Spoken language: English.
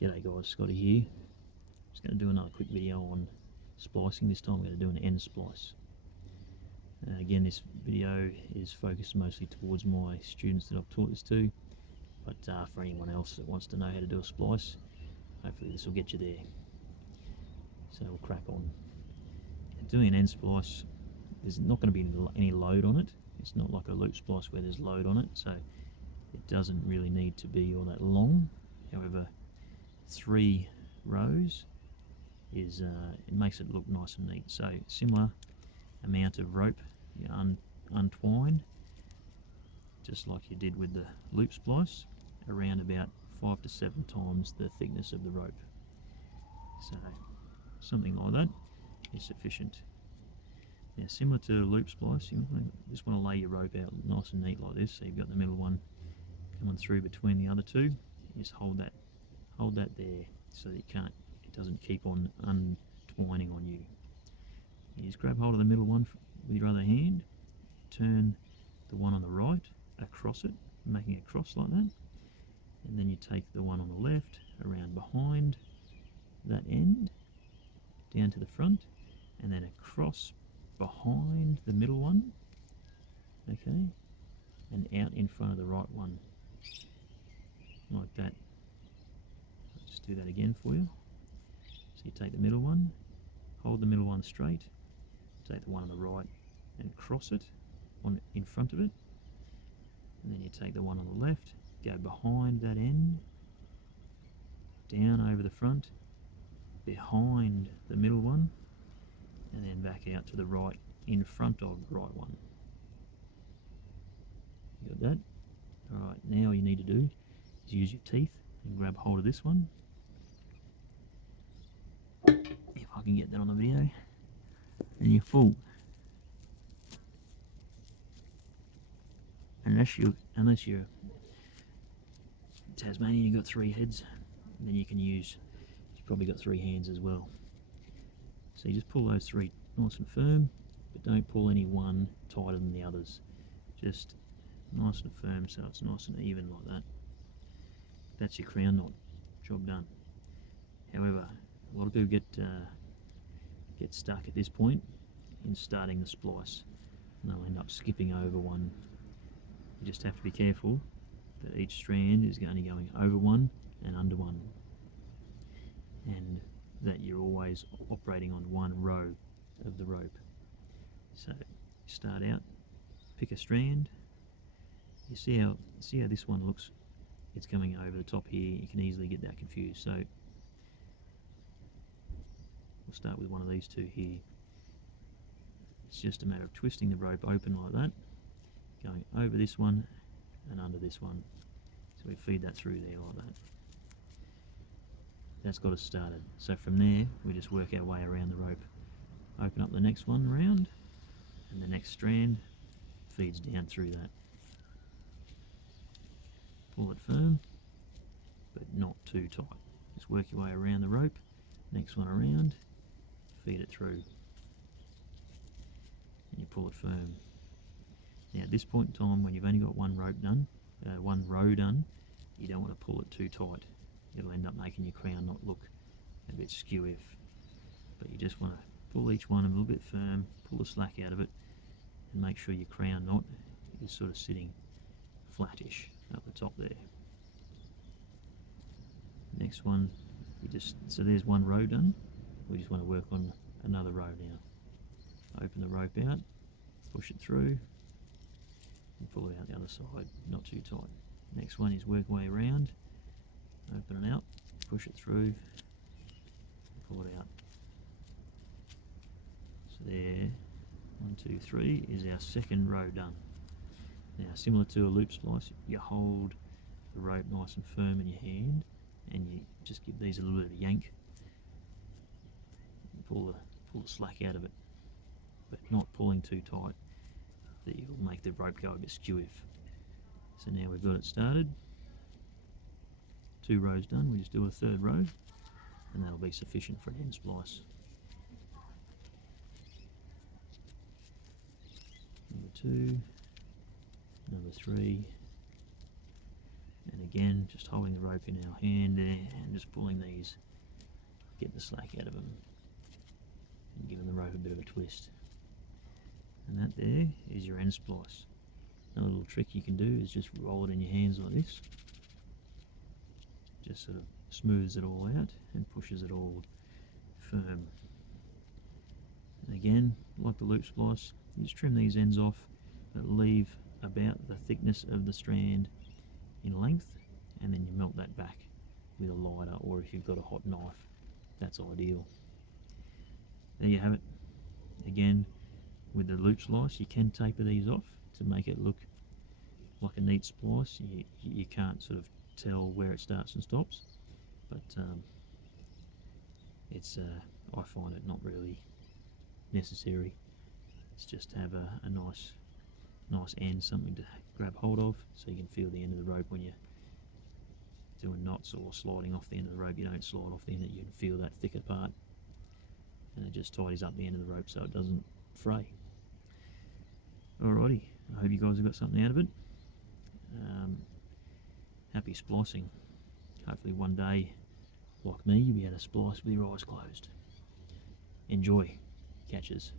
G'day guys, Scotty here. Just going to do another quick video on splicing. This time I'm going to do an end splice. Again, this video is focused mostly towards my students that I've taught this to, but for anyone else that wants to know how to do a splice, hopefully this will get you there. So we'll crack on. Doing an end splice, there's not going to be any load on it. It's not like a loop splice where there's load on it, so it doesn't really need to be all that long. However, 3 rows is it makes it look nice and neat. So similar amount of rope you untwine, just like you did with the loop splice, around about 5 to 7 times the thickness of the rope. So something like that is sufficient. Now, similar to a loop splice, you just want to lay your rope out nice and neat like this. So you've got the middle one coming through between the other two. You just hold that there so that it doesn't keep on untwining on you. You just grab hold of the middle one with your other hand, turn the one on the right across it, making a cross like that, and then you take the one on the left around behind that end, down to the front, and then across behind the middle one, okay, and out in front of the right one, like that. Just do that again for you. So you take the middle one, hold the middle one straight, take the one on the right and cross it in front of it, and then you take the one on the left, go behind that end, down over the front, behind the middle one, and then back out to the right in front of the right one. You got that? Alright, now all you need to do is use your teeth and grab hold of this one. If I can get that on the video. And you pull. Unless you're Tasmanian, you've got 3 heads, and then you've probably got 3 hands as well. So you just pull those 3 nice and firm, but don't pull any one tighter than the others. Just nice and firm so it's nice and even like that. That's your crown knot. Job done. However, a lot of people get stuck at this point in starting the splice, and they'll end up skipping over one. You just have to be careful that each strand is only going over one and under one, and that you're always operating on one row of the rope. So you start out, pick a strand. You see how this one looks. It's coming over the top here. You can easily get that confused. So we'll start with one of these 2 here. It's just a matter of twisting the rope open like that, going over this one and under this one. So we feed that through there like that. That's got us started. So from there, we just work our way around the rope. Open up the next one round, and the next strand feeds down through that. Pull it firm, but not too tight. Just work your way around the rope, next one around, feed it through, and you pull it firm. Now at this point in time, when you've only got one row done, you don't want to pull it too tight. It'll end up making your crown knot look a bit skewy. But you just want to pull each one a little bit firm, pull the slack out of it, and make sure your crown knot is sort of sitting flattish up the top there. Next one, so there's one row done. We just want to work on another row now. Open the rope out, push it through, and pull it out the other side, not too tight. Next one is work way around, open it out, push it through, pull it out. So there, 1, 2, 3 is our second row done. Now, similar to a loop splice, you hold the rope nice and firm in your hand, and you just give these a little bit of a yank, and pull the slack out of it, but not pulling too tight that you'll make the rope go a bit skewy. So now we've got it started, 2 rows done. We just do a 3rd row, and that'll be sufficient for an end splice. Number 2, number 3, And again, just holding the rope in our hand there and just pulling these, get the slack out of them, and giving the rope a bit of a twist. And that there is your end splice. Another little trick you can do is just roll it in your hands like this. Just sort of smooths it all out and pushes it all firm. And again, like the loop splice, you just trim these ends off, but leave about the thickness of the strand in length, and then you melt that back with a lighter, or if you've got a hot knife, that's ideal. There you have it. Again, with the loop slice, you can taper these off to make it look like a neat splice. You can't sort of tell where it starts and stops, but it's I find it not really necessary. It's just to have a nice end, something to grab hold of, so you can feel the end of the rope when you're doing knots or sliding off the end of the rope. You don't slide off the end, you can feel that thicker part, and it just tidies up the end of the rope so it doesn't fray. Alrighty, I hope you guys have got something out of it. Happy splicing. Hopefully one day, like me, you'll be able to splice with your eyes closed. Enjoy. Catches.